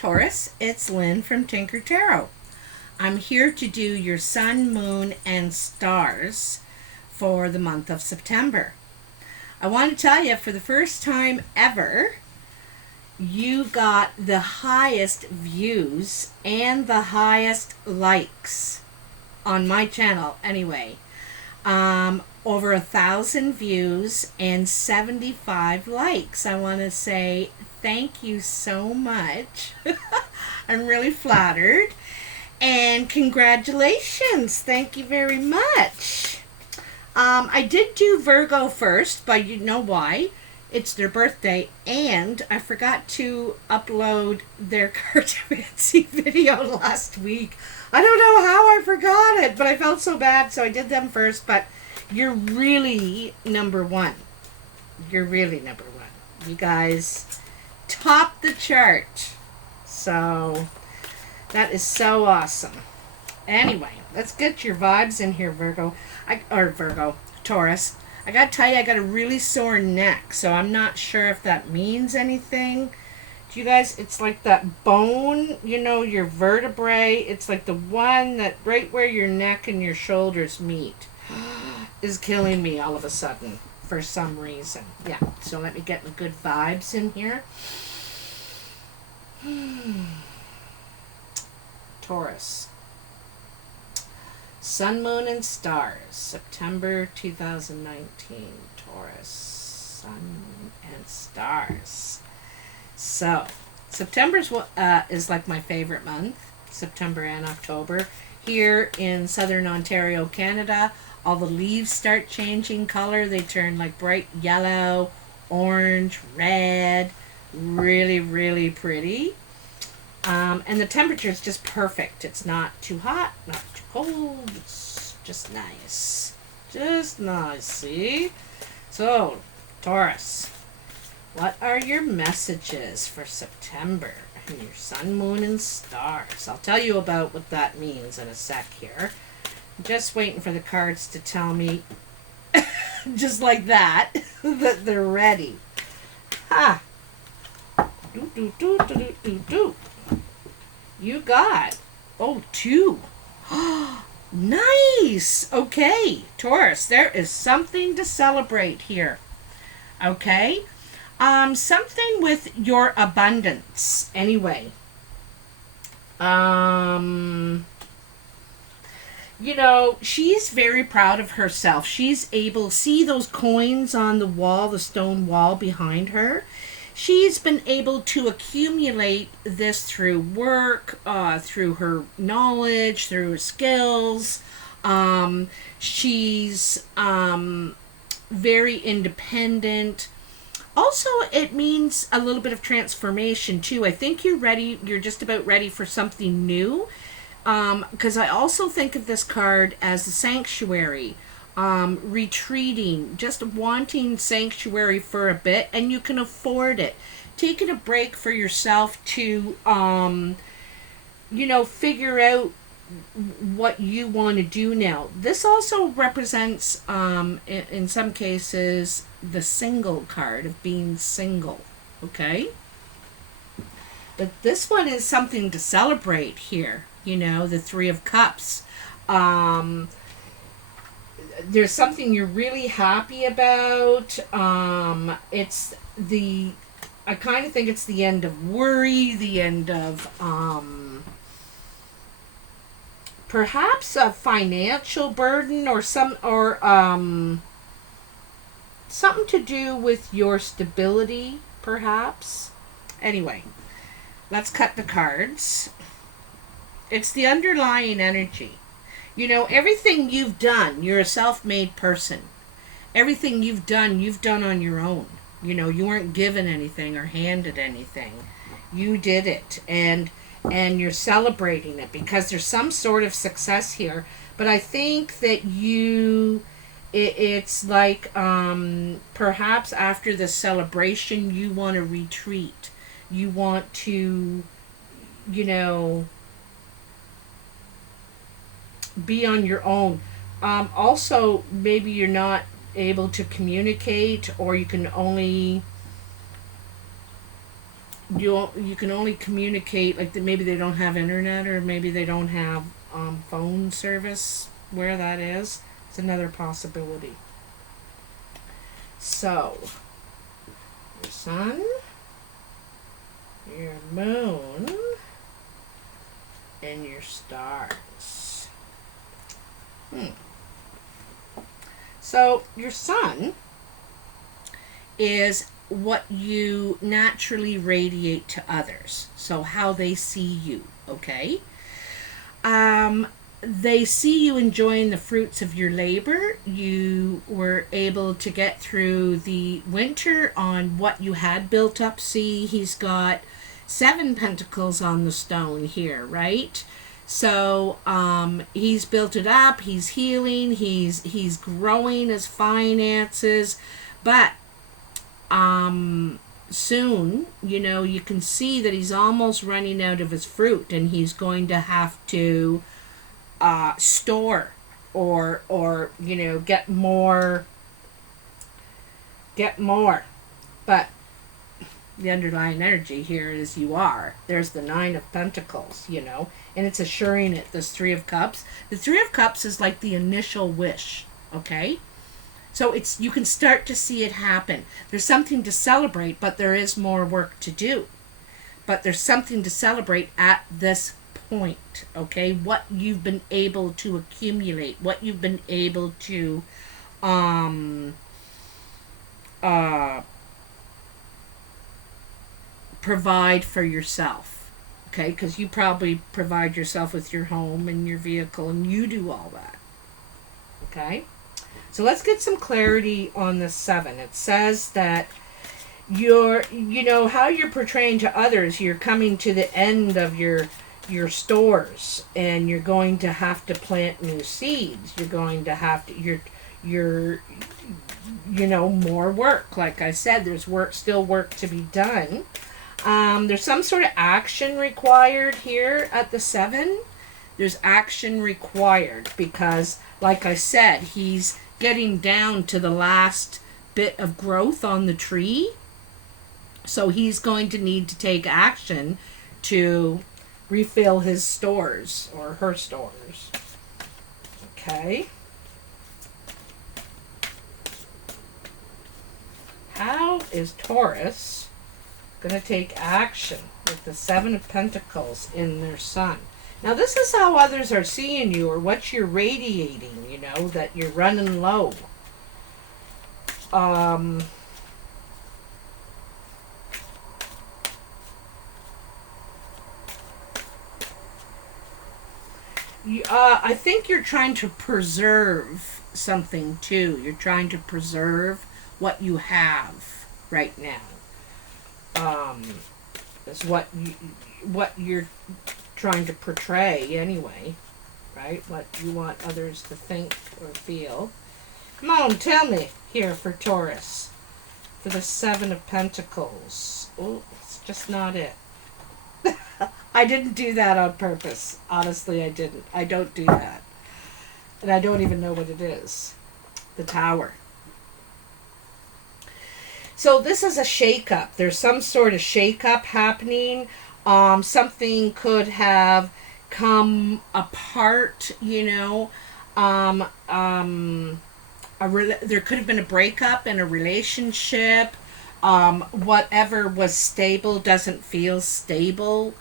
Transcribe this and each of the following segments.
Taurus, it's Lynn from Tinker Tarot. I'm here to do your sun, moon, and stars for the month of September. I want to tell you, for the first time ever, you got the highest views and the highest likes on my channel anyway. Over 1,000 views and 75 likes. I want to say thank you so much. I'm really flattered. And congratulations. Thank you very much. I did do Virgo first, but you know why. It's their birthday, and I forgot to upload their cartomancy video last week. I don't know how I forgot it, but I felt so bad, so I did them first. But you're really number one. You're really number one. You guys top the chart. So that is so awesome. Anyway, let's get your vibes in here, Taurus. I gotta tell you, I got a really sore neck, so I'm not sure if that means anything. Do you guys, it's like that bone, you know, your vertebrae, it's like the one that right where your neck and your shoulders meet is killing me all of a sudden for some reason. Yeah, so let me get the good vibes in here. Taurus. Sun, Moon, and Stars, September 2019, Taurus, Sun, Moon, and Stars. So, September is like my favorite month, September and October. Here in Southern Ontario, Canada, all the leaves start changing color. They turn like bright yellow, orange, red, really, really pretty. And the temperature is just perfect. It's not too hot, not too cold. It's just nice. Just nice, see? So, Taurus, what are your messages for September and your sun, moon, and stars? I'll tell you about what that means in a sec here. I'm just waiting for the cards to tell me, just like that, that they're ready. Ha! Do, do, do, do, do, do, do. You got, two. Nice. Okay, Taurus, there is something to celebrate here. Okay? Something with your abundance. Anyway. You know, she's very proud of herself. She's able, see those coins on the wall, the stone wall behind her? She's been able to accumulate this through work, through her knowledge, through her skills. She's very independent. Also, it means a little bit of transformation, too. I think you're ready. You're just about ready for something new. Because I also think of this card as a sanctuary. Retreating, just wanting sanctuary for a bit, and you can afford it. Taking a break for yourself to, figure out what you want to do now. This also represents, in some cases, the single card of being single, okay? But this one is something to celebrate here, the Three of Cups. There's something you're really happy about. I kind of think it's the end of worry, the end of perhaps a financial burden or something to do with your stability, perhaps. Anyway, let's cut the cards. It's the underlying energy. Everything you've done, you're a self-made person. Everything you've done on your own. You weren't given anything or handed anything. You did it, and you're celebrating it because there's some sort of success here. But I think that it's like perhaps after the celebration, you want to retreat. You want to, be on your own. Also, maybe you're not able to communicate, or you can only you can only communicate, like maybe they don't have internet, or maybe they don't have phone service where that is. It's another possibility. So, your sun, your moon, and your stars. So, your sun is what you naturally radiate to others. So, how they see you, okay? They see you enjoying the fruits of your labor. You were able to get through the winter on what you had built up. See, he's got 7 pentacles on the stone here, right? So he's built it up. He's healing. He's growing his finances, but soon, you can see that he's almost running out of his fruit, and he's going to have to store or get more. But the underlying energy here is there's the 9 of Pentacles, and it's assuring it. This 3 of Cups. The 3 of Cups is like the initial wish, okay? So you can start to see it happen. There's something to celebrate, but there is more work to do. But there's something to celebrate at this point, okay? What you've been able to accumulate, what you've been able to provide for yourself, okay? Because you probably provide yourself with your home and your vehicle, and you do all that, okay? So let's get some clarity on the 7. It says that how you're portraying to others, you're coming to the end of your stores, and you're going to have to plant new seeds. You're going to have to, more work. Like I said, there's still work to be done. There's some sort of action required here at the 7. There's action required because, like I said, he's getting down to the last bit of growth on the tree. So he's going to need to take action to refill his stores or her stores. Okay. How is Taurus going to take action with the 7 of Pentacles in their sun? Now, this is how others are seeing you, or what you're radiating, that you're running low. I think you're trying to preserve something, too. You're trying to preserve what you have right now. Is what you're trying to portray anyway, right? What you want others to think or feel. Come on, tell me here for Taurus, for the 7 of Pentacles. Oh, it's just not it. I didn't do that on purpose. Honestly, I didn't. I don't do that. And I don't even know what it is. The Tower. So this is a shake-up. There's some sort of shake-up happening. Something could have come apart, there could have been a breakup in a relationship. Whatever was stable doesn't feel stable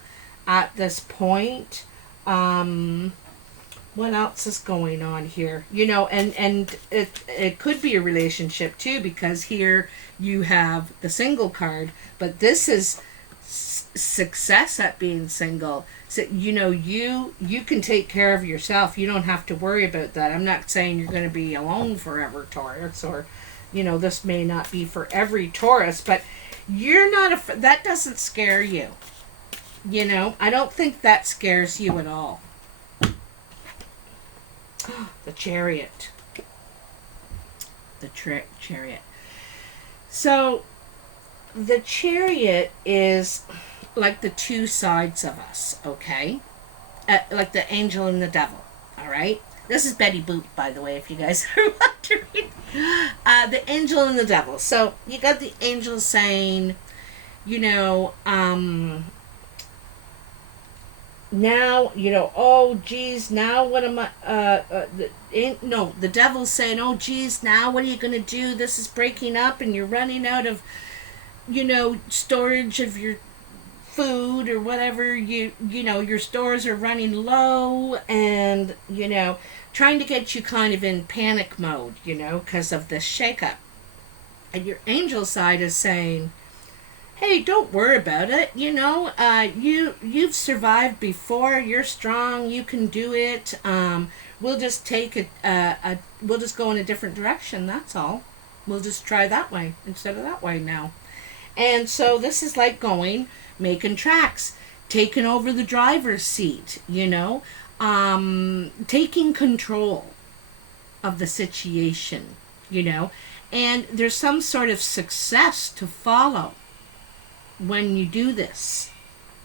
at this point. What else is going on here? And it could be a relationship too, because here you have the single card, but this is success at being single. So you can take care of yourself. You don't have to worry about that. I'm not saying you're going to be alone forever, Taurus, or this may not be for every Taurus, but you're not that doesn't scare you. I don't think that scares you at all. The Chariot. Chariot. So the Chariot is like the two sides of us, okay? Like the angel and the devil, all right? This is Betty Boop, by the way, if you guys are wondering. The angel and the devil. So you got the angel saying, you know, now, oh geez, now what am I, no, the devil's saying, oh geez, now what are you going to do? This is breaking up and you're running out of, storage of your food or whatever. Your stores are running low, and trying to get you kind of in panic mode, because of this shakeup. And your angel side is saying, hey, don't worry about it. You've survived before. You're strong. You can do it. We'll just take it. We'll just go in a different direction. That's all. We'll just try that way instead of that way now. And so this is like making tracks, taking over the driver's seat. Taking control of the situation. And there's some sort of success to follow when you do this.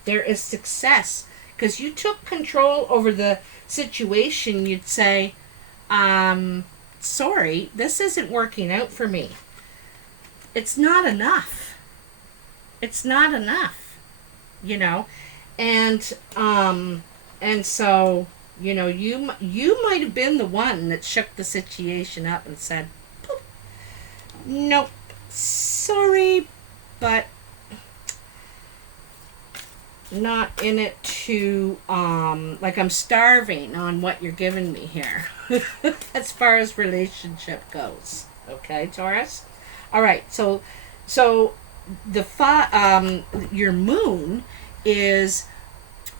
There is success because you took control over the situation. You'd say, sorry, this isn't working out for me. It's not enough. It's not enough, and so, you might have been the one that shook the situation up and said, nope, sorry, but not in it to, like I'm starving on what you're giving me here, as far as relationship goes. Okay, Taurus? All right, so your moon is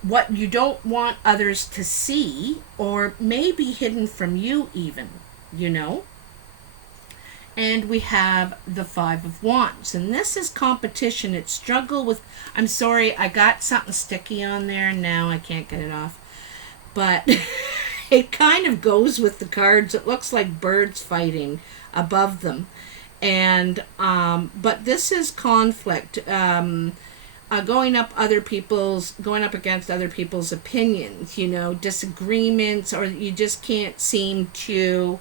what you don't want others to see, or maybe hidden from you even, And we have the Five of Wands. And this is competition. It's struggle with... I'm sorry, I got something sticky on there, and now I can't get it off. But it kind of goes with the cards. It looks like birds fighting above them. And but this is conflict. Going up against other people's opinions, disagreements, or you just can't seem to...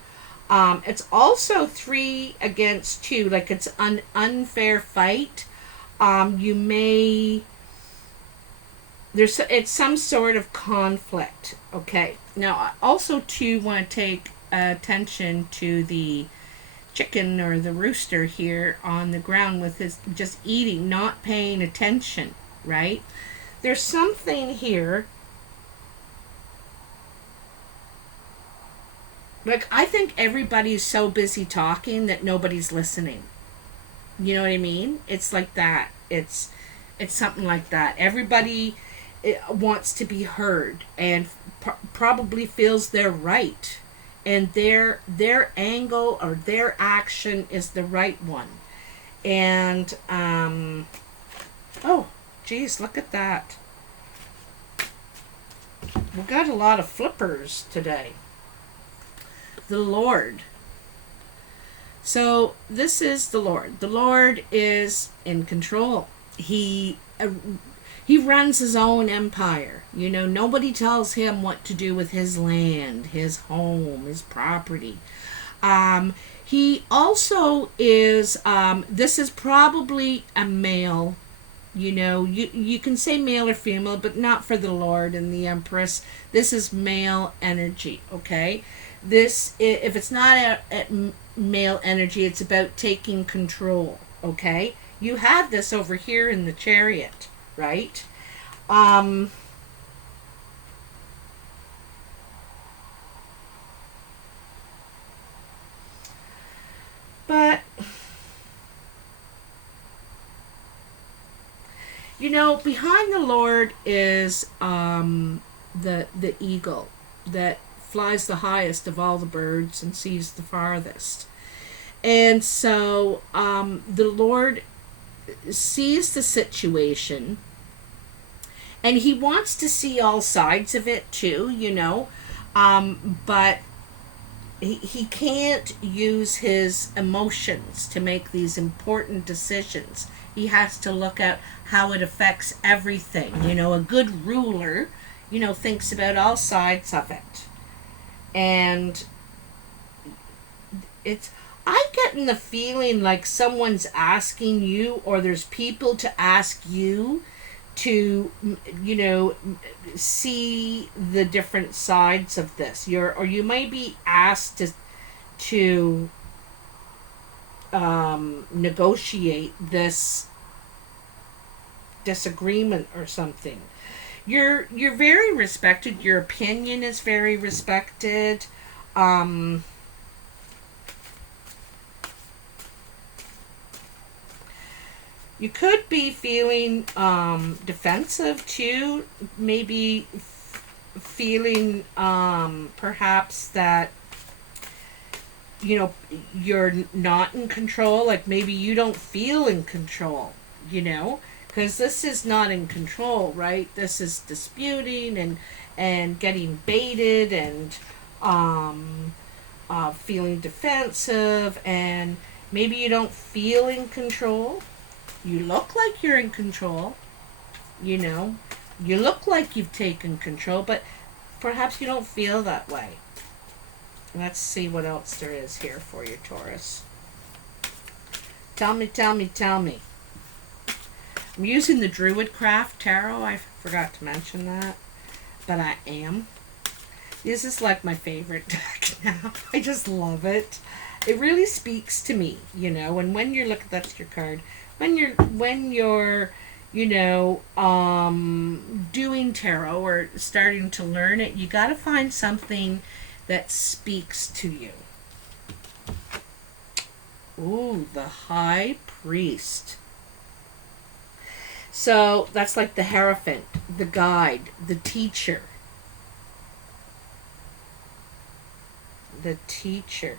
it's also 3 against 2, like it's an unfair fight. It's some sort of conflict. Okay. Now, I also too want to take attention to the chicken or the rooster here on the ground with his just eating, not paying attention, right? There's something here. Like, I think everybody's so busy talking that nobody's listening. You know what I mean? It's like that. It's something like that. Everybody wants to be heard and probably feels they're right. And their angle or their action is the right one. And, oh, geez, look at that. We got a lot of flippers today. The Lord. So this is the Lord. The Lord is in control. He runs his own empire. Nobody tells him what to do with his land, his home, his property. He also is, this is probably a male. You can say male or female, but not for the Lord and the Empress. This is male energy, okay? This, if it's not a male energy, it's about taking control, okay? You have this over here in the Chariot, right? But, behind the Lord is the eagle that flies the highest of all the birds and sees the farthest. And so the Lord sees the situation, and he wants to see all sides of it too, but he can't use his emotions to make these important decisions. He has to look at how it affects everything. A good ruler, thinks about all sides of it. And I get in the feeling like someone's asking you, or there's people to ask you to, see the different sides of this. Or you might be asked to negotiate this disagreement or something. You're very respected. Your opinion is very respected. You could be feeling defensive too. Maybe feeling perhaps that you're not in control. Like maybe you don't feel in control. Because this is not in control, right? This is disputing and getting baited and feeling defensive, and maybe you don't feel in control. You look like you're in control, you look like you've taken control, but perhaps you don't feel that way. Let's see what else there is here for you, Taurus. Tell me, tell me, tell me. I'm using the Druid Craft Tarot. I forgot to mention that, but I am. This is like my favorite deck now. I just love it. It really speaks to me, and when you're looking, that's your card. When you're doing tarot or starting to learn it, you got to find something that speaks to you. Ooh, the High Priest. So that's like the Hierophant, the guide, the teacher. The teacher.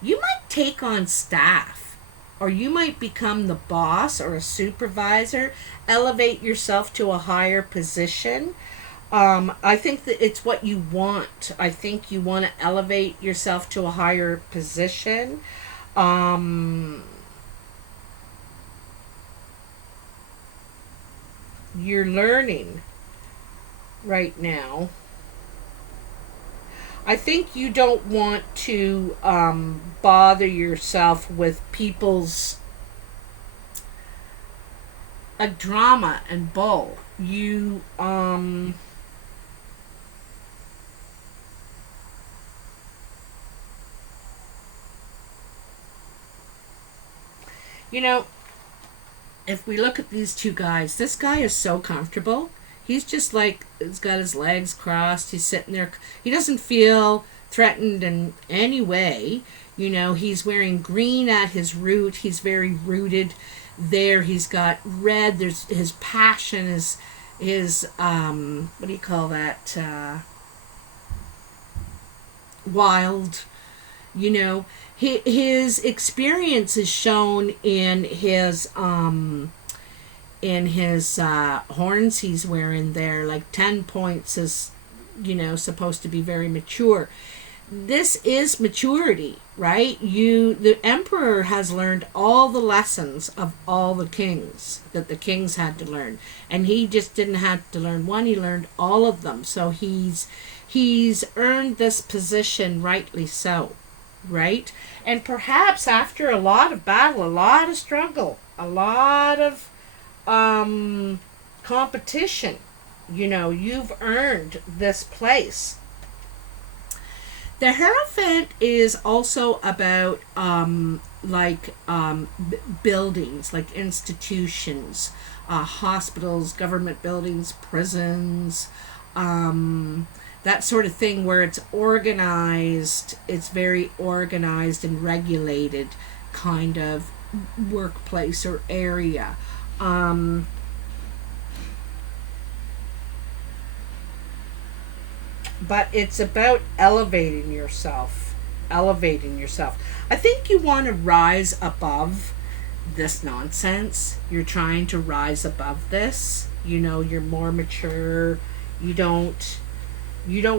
You might take on staff, or you might become the boss or a supervisor, elevate yourself to a higher position. I think that it's what you want. I think you want to elevate yourself to a higher position. You're learning right now. I think you don't want to bother yourself with people's drama and bull. You if we look at these two guys, this guy is so comfortable. He's just like, he's got his legs crossed. He's sitting there. He doesn't feel threatened in any way. He's wearing green at his root. He's very rooted there. He's got red. There's his passion is what do you call that? Wild. His experience is shown in his horns he's wearing there. Like 10 points is supposed to be very mature. This is maturity, right? The emperor has learned all the lessons of all the kings that the kings had to learn, and he just didn't have to learn one. He learned all of them. So he's earned this position, rightly so, right? And perhaps after a lot of battle, a lot of struggle, a lot of competition, you've earned this place. The Hierophant is also about buildings, like institutions, hospitals, government buildings, prisons, that sort of thing, where it's organized. It's very organized and regulated kind of workplace or area. But it's about elevating yourself. I think you want to rise above this nonsense. You're trying to rise above this. You're more mature. You don't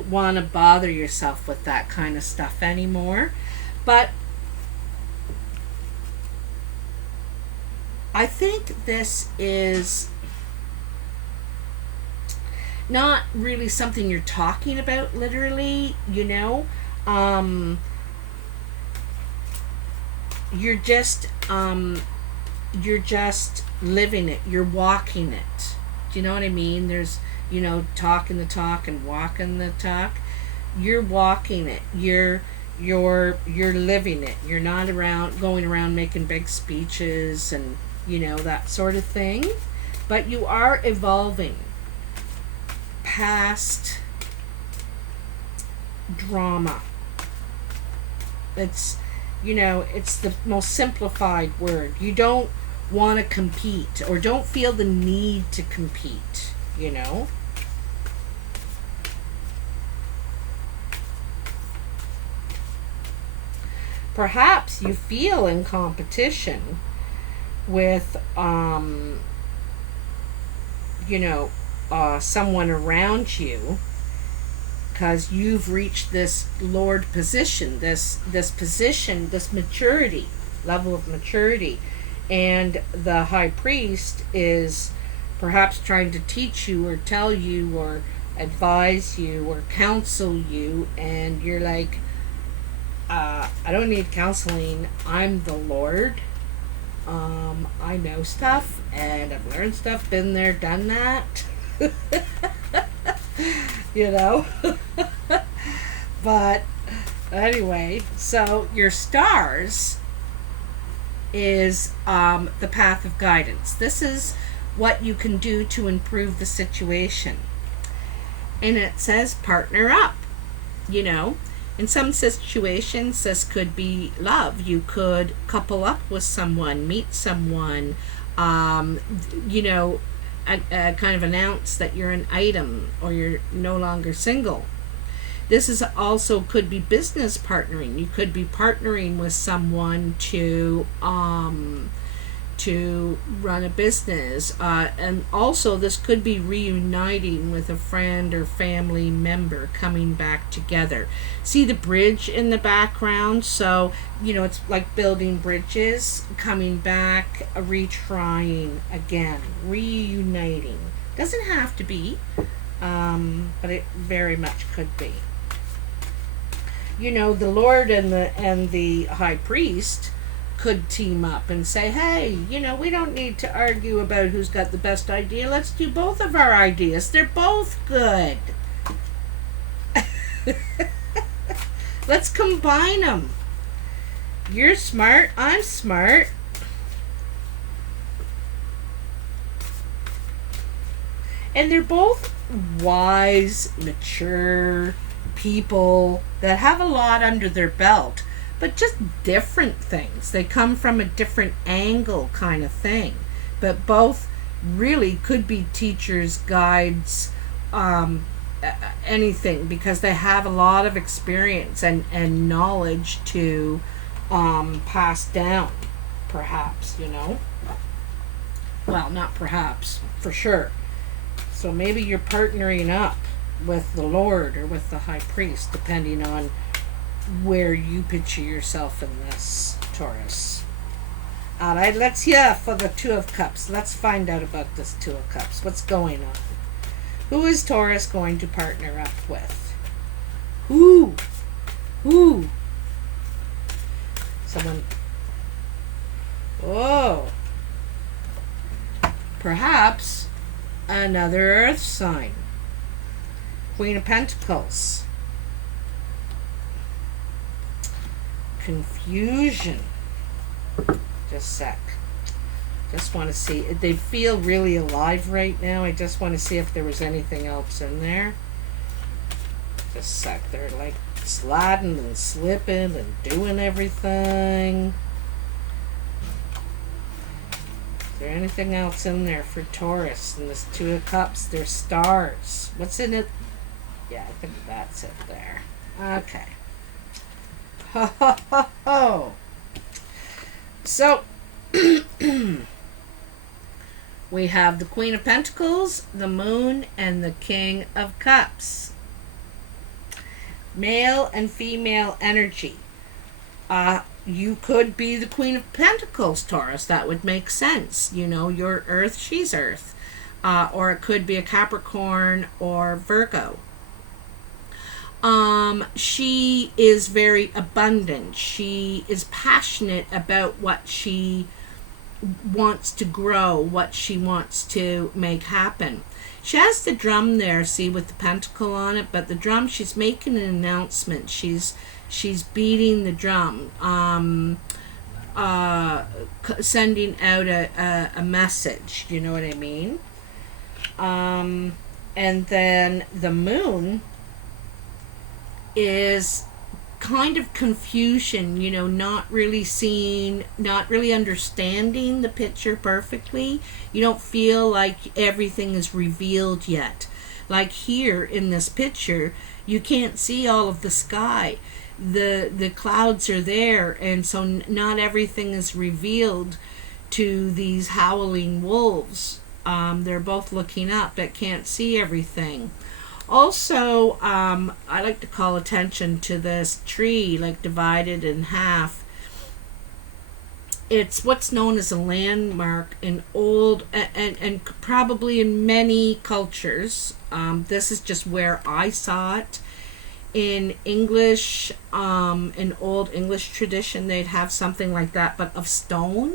want to bother yourself with that kind of stuff anymore. But I think this is not really something you're talking about literally, you're just living it. You're walking it. Do you know what I mean? There's, talking the talk and walking the talk. You're walking it. You're living it. You're not going around making big speeches and that sort of thing. But you are evolving past drama. It's the most simplified word. You don't want to compete or don't feel the need to compete, Perhaps you feel in competition with someone around you because you've reached this Lord position, this maturity, level of maturity, and the High Priest is perhaps trying to teach you or tell you or advise you or counsel you, and you're like, I don't need counseling. I'm the Lord. I know stuff and I've learned stuff, been there, done that. But anyway, so your stars is the path of guidance. This is what you can do to improve the situation. And it says partner up, In some situations, this could be love. You could couple up with someone, meet someone, kind of announce that you're an item or you're no longer single. This is also could be business partnering. You could be partnering with someone to run a business, and also this could be reuniting with a friend or family member, coming back together. See the bridge in the background? So it's like building bridges, coming back, retrying again, reuniting. Doesn't have to be, but it very much could be. The Lord and the High Priest could team up and say, hey, we don't need to argue about who's got the best idea. Let's do both of our ideas. They're both good. Let's combine them. You're smart. I'm smart. And they're both wise, mature people that have a lot under their belt, but just different things. They come from a different angle kind of thing. But both really could be teachers, guides, anything, because they have a lot of experience and knowledge to pass down, perhaps, Well, not perhaps, for sure. So maybe you're partnering up with the Lord or with the High Priest, depending on where you picture yourself in this, Taurus. All right, let's hear for the Two of Cups. Let's find out about this Two of Cups. What's going on? Who is Taurus going to partner up with? Who? Someone. Oh. Perhaps another earth sign. Queen of Pentacles. Confusion. Just a sec. Just want to see. They feel really alive right now. I just want to see if there was anything else in there. Just a sec. They're like sliding and slipping and doing everything. Is there anything else in there for Taurus? And this Two of Cups, they're stars. What's in it? Yeah, I think that's it there. Okay. Ho, ho, ho, ho. So, we have the Queen of Pentacles, the Moon, and the King of Cups. Male and female energy. You could be the Queen of Pentacles, Taurus. That would make sense. You're Earth, she's Earth. Or it could be a Capricorn or Virgo. She is very abundant. She is passionate about what she wants to grow, what she wants to make happen. She has the drum there, see, with the pentacle on it, but the drum, she's making an announcement. She's beating the drum, sending out a message. You know what I mean? And then the moon is kind of confusion, you know, not really seeing, not really understanding the picture perfectly. You don't feel like everything is revealed yet. Like here in this picture, you can't see all of the sky. The clouds are there, and so not everything is revealed to these howling wolves. They're both looking up but can't see everything. Also, I like to call attention to this tree, like divided in half. It's what's known as a landmark in old and probably in many cultures. This is just where I saw it. In English, in old English tradition, they'd have something like that, but of stone.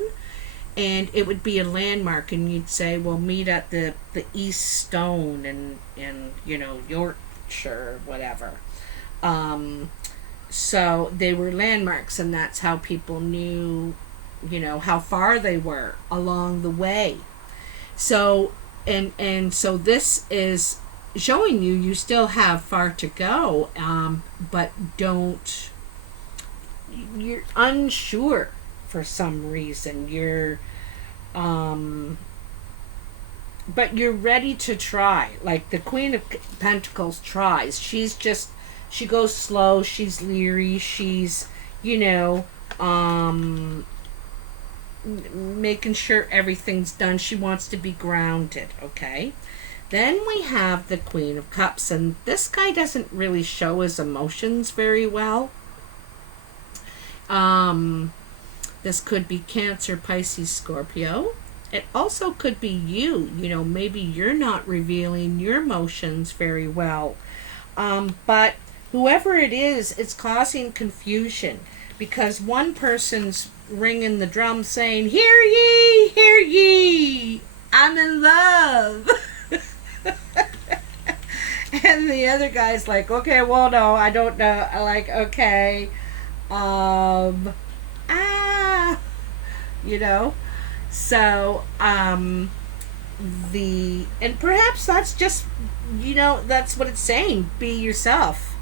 And it would be a landmark, and you'd say, well, meet at the East Stone in you know, Yorkshire, whatever. So they were landmarks, and that's how people knew, you know, how far they were along the way. So and so this is showing you still have far to go, but you're unsure for some reason. But you're ready to try. Like the Queen of Pentacles tries. She goes slow, she's leery, she's, you know, making sure everything's done. She wants to be grounded, okay? Then we have the Queen of Cups, and this guy doesn't really show his emotions very well. This could be Cancer, Pisces, Scorpio. It also could be you. You know, maybe you're not revealing your emotions very well. But whoever it is, it's causing confusion because one person's ringing the drum saying, "Hear ye, I'm in love." And the other guy's like, "Okay, well, no, I don't know." Like, okay, you know, so and perhaps that's just, you know, that's what it's saying. Be yourself.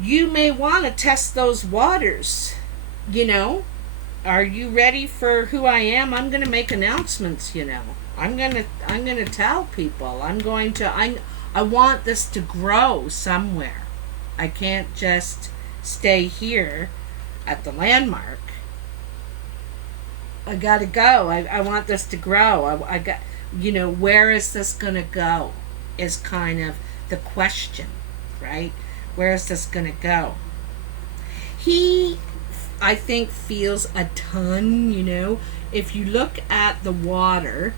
You may want to test those waters. You know, are you ready for who I am? I'm going to make announcements. You know, I'm going to tell people. I want this to grow somewhere. I can't just stay here at the landmark. I gotta go. I want this to grow. I got, you know, where is this gonna go is kind of the question, right? Where is this gonna go? He, I think, feels a ton, you know. If you look at the water,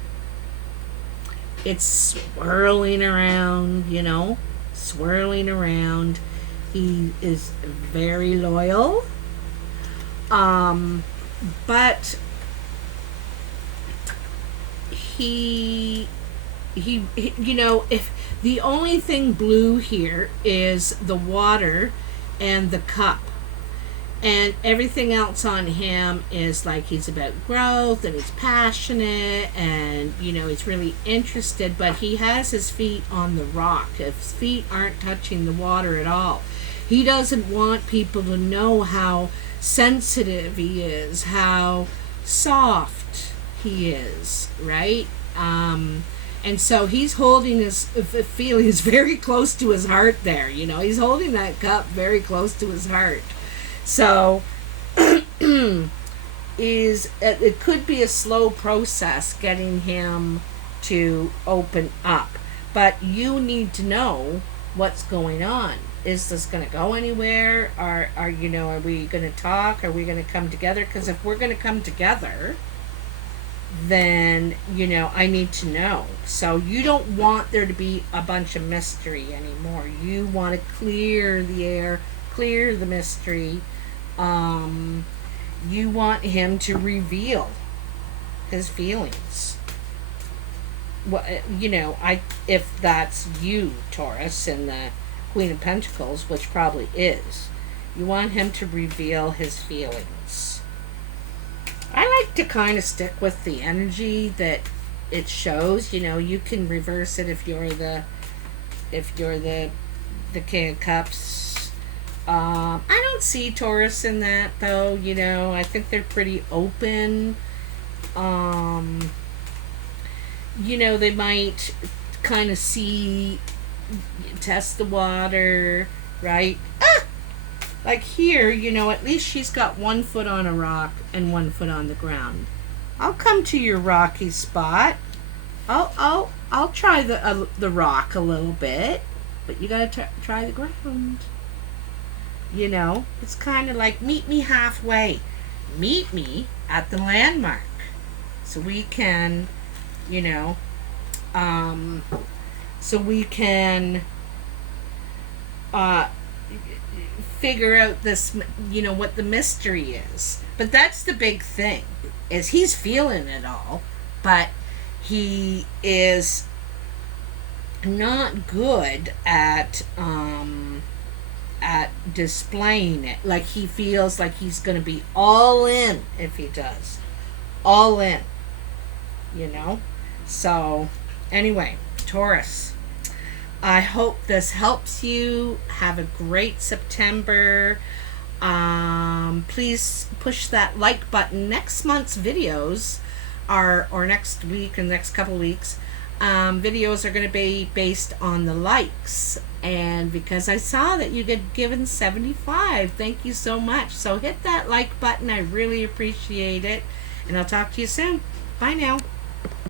it's swirling around, you know, swirling around. He is very loyal. But he, you know, if the only thing blue here is the water and the cup, and everything else on him is like he's about growth and he's passionate and, you know, he's really interested, but he has his feet on the rock. His feet aren't touching the water at all. He doesn't want people to know how sensitive he is, how soft he is, right? And so he's holding his feelings very close to his heart there, you know. He's holding that cup very close to his heart. So it could be a slow process getting him to open up. But you need to know what's going on. Is this going to go anywhere? Are we going to talk? Are we going to come together? Because if we're going to come together, then, I need to know. So you don't want there to be a bunch of mystery anymore. You want to clear the air, clear the mystery. You want him to reveal his feelings. Well, if that's you, Taurus, and the Queen of Pentacles, which probably is, you want him to reveal his feelings. I like to kind of stick with the energy that it shows. You can reverse it if you're the King of Cups. I don't see Taurus in that, though. I think they're pretty open. They might kind of test the water, right? Like here, at least she's got 1 foot on a rock and 1 foot on the ground. I'll come to your rocky spot. I'll try the rock a little bit, but you gotta try the ground. It's kind of like meet me halfway. Meet me at the landmark, so we can, figure out this, what the mystery is. But that's the big thing, is he's feeling it all, but he is not good at displaying it. Like, he feels like he's going to be all in if he does. All in. So, anyway, Taurus, I hope this helps you. Have a great September. Please push that like button. Next month's videos or next week and next couple of weeks, videos are going to be based on the likes. And because I saw that you get given 75, thank you so much. So hit that like button. I really appreciate it. And I'll talk to you soon. Bye now.